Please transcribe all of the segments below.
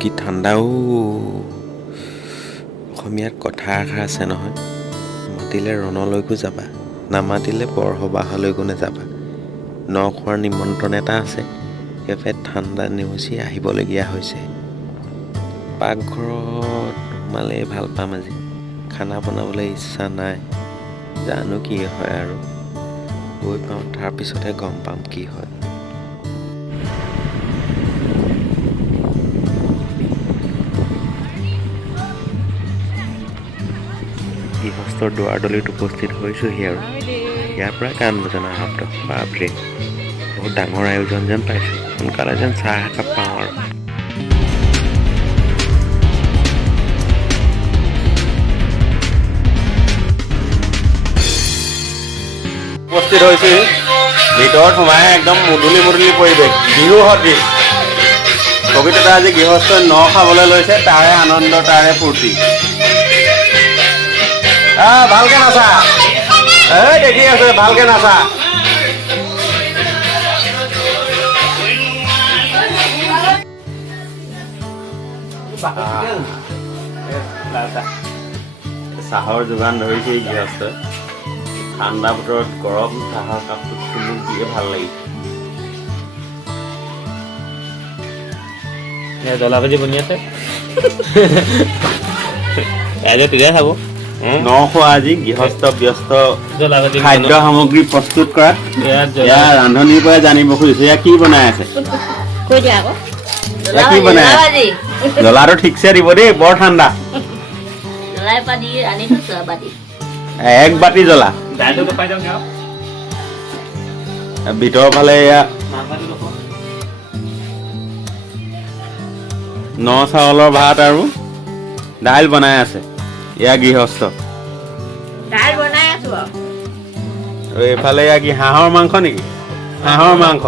কি ঠাণ্ডা অসমীয়াত কথা এষাৰ আছে নহয়, মাতিলে ৰণলৈকো যাবা, নামাতিলে বৰসবাহলৈকো নেযাবা। নখোৱাৰ নিমন্ত্ৰণ এটা আছে, সেইবাবে ঠাণ্ডা নেওচি আহিবলগীয়া হৈছে। পাকঘৰত সোমালেই ভাল পাম আজি। খানা বনাবলৈ ইচ্ছা নাই, জানো কি হয় আৰু গৈ পাওঁ, তাৰপিছতহে গম পাম কি হয়। গৃহস্থৰ দুৱাৰদলিত উপস্থিত হৈছোহি আৰু ইয়াৰ পৰা গান বজনা শব্দ। বাপৰে, বহুত ডাঙৰ আয়োজন যেন পাইছোঁ। সোনকালে যেন চাহ একাপ পাওঁ আৰু। উপস্থিত হৈছোঁ ভিতৰত সোমাই একদম মুদুলি পৰিৱেশ, বিহু সদৃশ। প্ৰকৃততে আজি গৃহস্থই ন খাবলৈ লৈছে, তাৰে আনন্দ, তাৰে ফূৰ্তি। ভালকে নাচা, দেখি আছে, ভালকে নাচা। চাহৰ যোগান ধৰিছে গৃহস্থই। ঠাণ্ডা বতৰত গৰম চাহৰ কাপটো চুমুক দিয়ে ভাল লাগিছে। জ্বলা ভাজি বনি আছে তেতিয়া চাব। নখোৱা আজি গৃহস্থ ব্যস্ত খাদ্য সামগ্ৰী প্ৰস্তুত কৰা। ইয়াৰ ৰান্ধনিৰ পৰা জানিব খুজিছো, এয়া কি বনাই আছে? কি বনাই আছে? জ্বলাটো ঠিকছে দিব দেই, বৰ ঠাণ্ডা। এক বাতি জ্বলা। ভিতৰৰ ফালে এয়া ন চাউলৰ ভাত আৰু দাইল বনাই আছে। এয়া গৃহস্থ। আৰু এইফালে এয়া কি হাঁহৰ মাংস নেকি? হাঁহৰ মাংস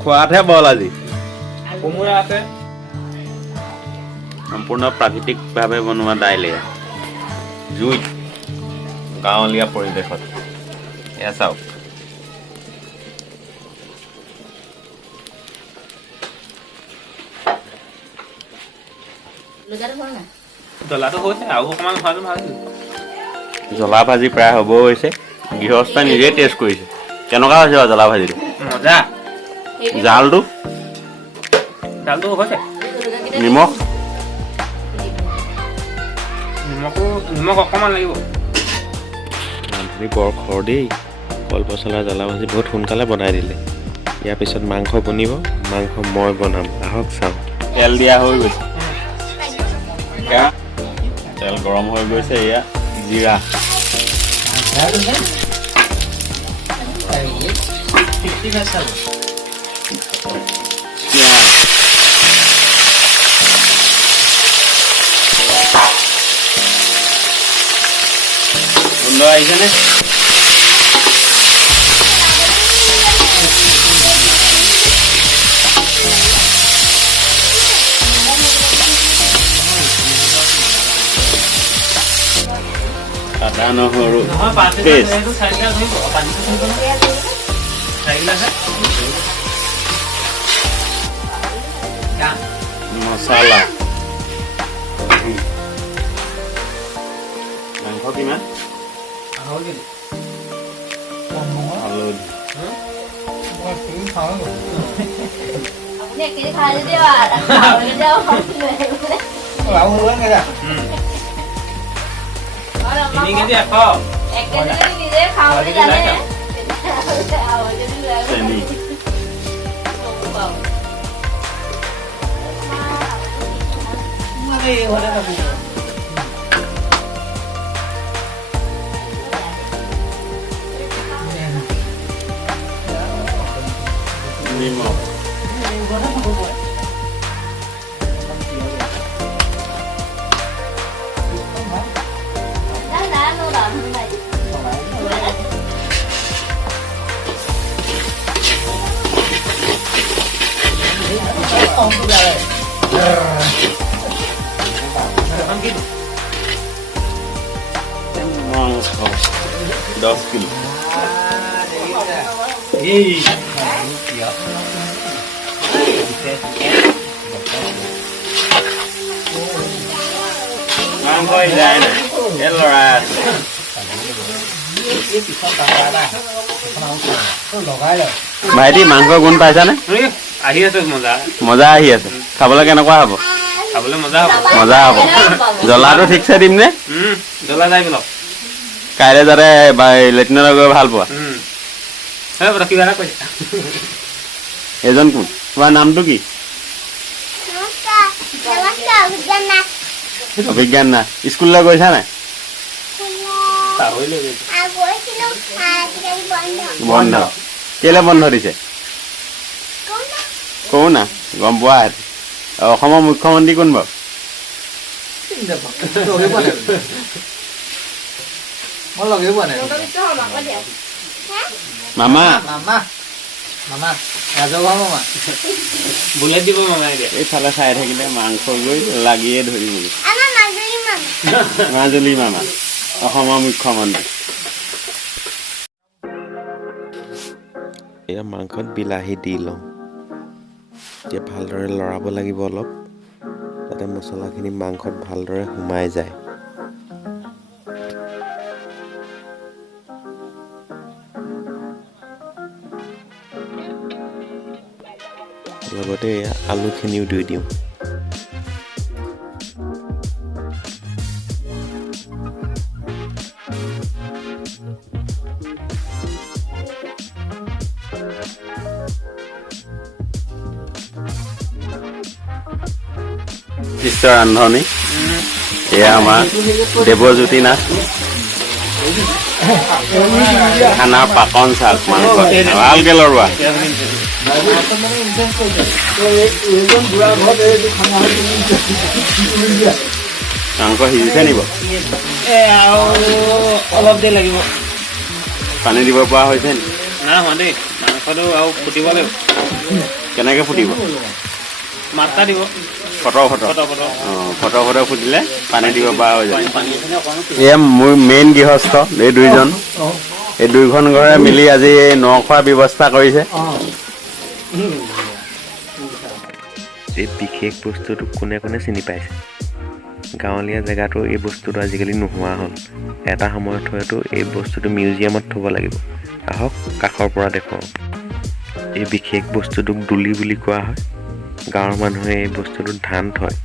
খোৱাতহে বল আজি। সম্পূৰ্ণ প্ৰাকৃতিকভাৱে বনোৱা দাইল এয়া, জুইত, গাঁৱলীয়া পৰিৱেশত। এয়া চাওক, জ্বলা ভাজি প্ৰায় হ'ব হৈছে। গৃহস্থই নিজে টেষ্ট কৰিছে, কেনেকুৱা হৈছে বাৰু জ্বলা ভাজিটো? জালটো নিমখ অকমান লাগিব। ৰান্ধনি বৰ খৰ দেই, কল পচলা জ্বলা ভাজি বহুত সোনকালে বনাই দিলে। ইয়াৰ পিছত মাংস বনিব, মাংস মই বনাম, আহক চাওঁ। তেল দিয়া হৈ গৈছে, তেল গৰম হৈ গৈছে। এয়া জিৰা, সুন্দৰ আহিছেনে? আদা নহৰু পেষ্ট, মছলা, মাংস কিমান? হালধি, চেনি, নিমখ, মাংস 10 কিলো। মাংস যায় নাই এই ল'ৰা ভাইটি মাংস গুণ পাইছানে আহি আছে মজা মজা আহি আছে খাবলৈ কেনেকুৱা হ'ব খাবলৈ মজা হ'ব মজা হ'ব জ্বলাটো ঠিকছে দিম নে জ্বলা যাই পেলাওক কাইলৈ যাতে লেট্ৰিনত গৈ ভাল পোৱা কিবা এটা কৈছা এজন কোন তোমাৰ নামটো কি অভিজ্ঞান না স্কুললৈ গৈছা নাই বন্ধ কেলে বন্ধ দিছে কওঁ না গম পোৱা অসমৰ মুখ্যমন্ত্ৰী কোন বাৰু মামা বুলেট দিব মামাই এতিয়া এইফালে চাই থাকিলে মাংস গৈ লাগিয়ে ধৰিবগৈ মাজুলী মামা অসমৰ মুখ্যমন্ত্ৰী এয়া মাংসত বিলাহী দি লওঁ এতিয়া ভালদৰে লৰাব লাগিব অলপ যাতে মছলাখিনি মাংসত ভালদৰে সোমাই যায় লগতে এয়া আলুখিনিও দি দিওঁ বিশিষ্ট ৰান্ধনি এয়া আমাৰ দেৱজ্যোতি নাথ খানাৰ পাকন চাক মাংস ভালকে লৰোৱা মাংস সিজিছে নিব অলপ দেৰি লাগিব পানী দিব পৰা হৈছে নি না হোৱা দেই মাংসটো আৰু ফুটিব লাগিব কেনেকে ফুটিব মাত্ৰা দিব ফটো ফুটিলে পানী দিব পৰা হৈ যায় এয়া মোৰ মেইন গৃহস্থ এই দুইজন এই দুইখন ঘৰে মিলি আজি এই ন খোৱাৰ ব্যৱস্থা কৰিছে এই বিশেষ বস্তুটো কোনে কোনে চিনি পাইছে গাঁৱলীয়া জেগাতো এই বস্তুটো আজিকালি নোহোৱা হ'ল এটা সময়ত হয়তো এই বস্তুটো মিউজিয়ামত থ'ব লাগিব আহক কাষৰ পৰা দেখুৱাওঁ এই বিশেষ বস্তুটোক দুলি বুলি কোৱা হয় গাঁৱৰ মানুহে এই বস্তুটোত ধান থয়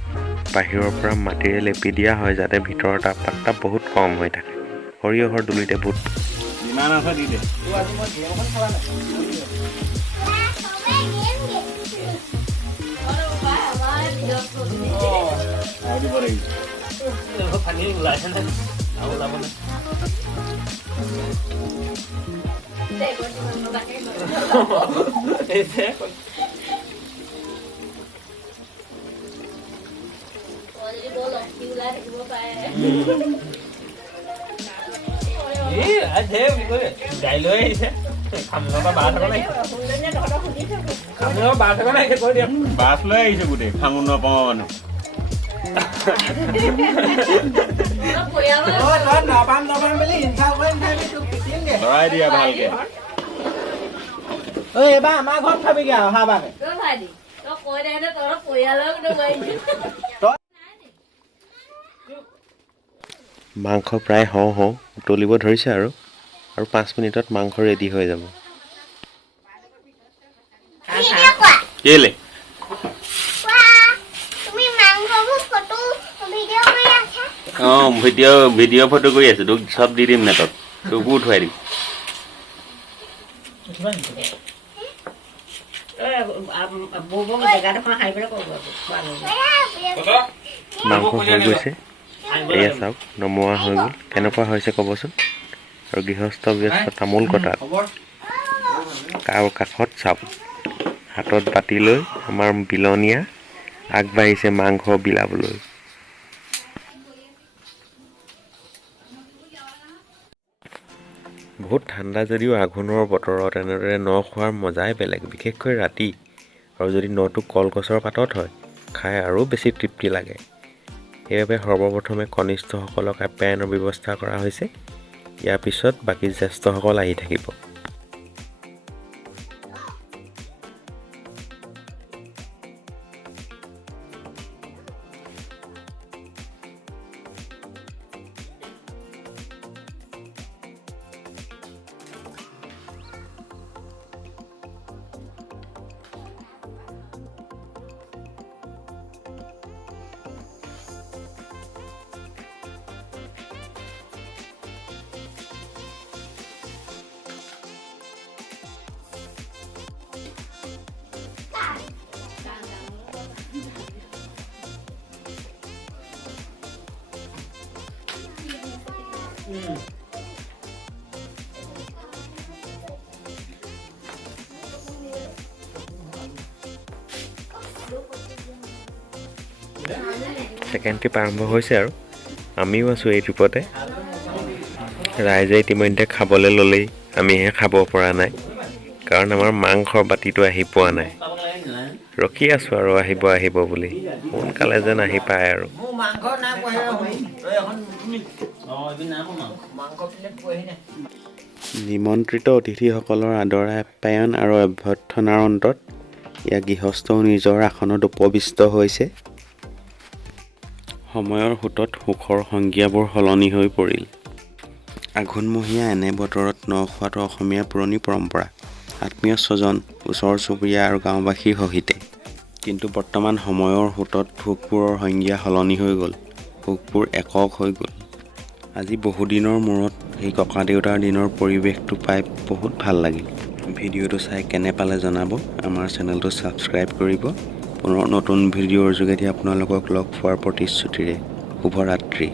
বাহিৰৰ পৰা মাটিৰে লেপি দিয়া হয় যাতে ভিতৰৰ তাপমাত্ৰা বহুত কম হৈ থাকে সৰিয়হৰ দুলিতে বহুত যিমান আছে দি দে পানী ওলাইছে নে আৰু ওলাব নে গাই লৈ আহিছে বাছ লৈ আহিছে গোটেই খামুন নপাওঁ মানুহ লৰাই দিয়া ভালকে এইবাৰ আমাৰ ঘৰত খাবিগে অহা বাৰে মাংস প্ৰায় হওঁ উতলিব ধৰিছে আৰু 5 মিনিটত মাংস ৰেডি হৈ যাব কেলে ভিডিঅ' ফটো কৰি আছো তোক চব দি দিম নেটত তোকো উঠুৱাই দিম মাংস হৈ গৈছে এয়া চাওক নমোৱা হৈ গ'ল কেনেকুৱা হৈছে ক'বচোন আৰু গৃহস্থ ব্যস্ত তামোল কটাত কাষত চাওক হাতত বাতি লৈ আমাৰ বিলনীয়া আগবাঢ়িছে মাংস বিলাবলৈ বহুত ঠাণ্ডা যদিও আঘোণৰ বতৰত এনেদৰে ন খোৱাৰ মজাই বেলেগ বিশেষকৈ ৰাতি আৰু যদি নটো কলগছৰ পাতত হয় খাই আৰু বেছি তৃপ্তি লাগে সেইবাবে সৰ্বপ্ৰথমে কনিষ্ঠসকলক আপ্যায়নৰ ব্যৱস্থা কৰা হৈছে ইয়াৰ পিছত বাকী জ্যেষ্ঠসকল আহি থাকিব ছেকেণ্ড ট্ৰিপ আৰম্ভ হৈছে আৰু আমিও আছোঁ এই ট্ৰিপতে। ৰাইজে ইতিমধ্যে খাবলৈ ল'লেই আমিহে খাব পৰা নাই, কাৰণ আমাৰ মাংসৰ বাতিটো আহি পোৱা নাই। ৰখি আছোঁ আৰু আহিব আহিব বুলি, সোনকালে যেন আহি পায় আৰু। মোৰ মাংস নাই পোৱাহি তই এখন অঁ এইটো নাই সোমাও মাংস প্লেট পোৱাহি নাই। নিমন্ত্ৰিত অতিথিসকলৰ আদৰ আপ্যায়ন আৰু অভ্যৰ্থনাৰ অন্তত ইয়াৰ গৃহস্থও নিজৰ আসনত উপবিষ্ট হৈছে। সময়ৰ সোঁতত সুখৰ সংজ্ঞাবোৰ সলনি হৈ পৰিল। আঘোণমহীয়া এনে বতৰত ন খোৱাটো অসমীয়াৰ পুৰণি পৰম্পৰা, আত্মীয় স্বজন, ওচৰ চুবুৰীয়া আৰু গাঁওবাসীৰ সহিতে। কিন্তু বৰ্তমান সময়ৰ সোঁতত ভোগবোৰৰ সংজ্ঞা সলনি হৈ গ'ল, ভোগবোৰ একক হৈ গ'ল। আজি বহুদিনৰ মূৰত সেই ককা দেউতাৰ দিনৰ পৰিৱেশটো পাই বহুত ভাল লাগিল। ভিডিঅ'টো চাই কেনে পালে জনাব, আমাৰ চেনেলটো ছাবস্ক্ৰাইব কৰিব। পুনৰ নতুন ভিডিঅ'ৰ যোগেদি আপোনালোকক লগ পোৱাৰ প্ৰতিশ্ৰুতিৰে শুভৰাত্ৰি।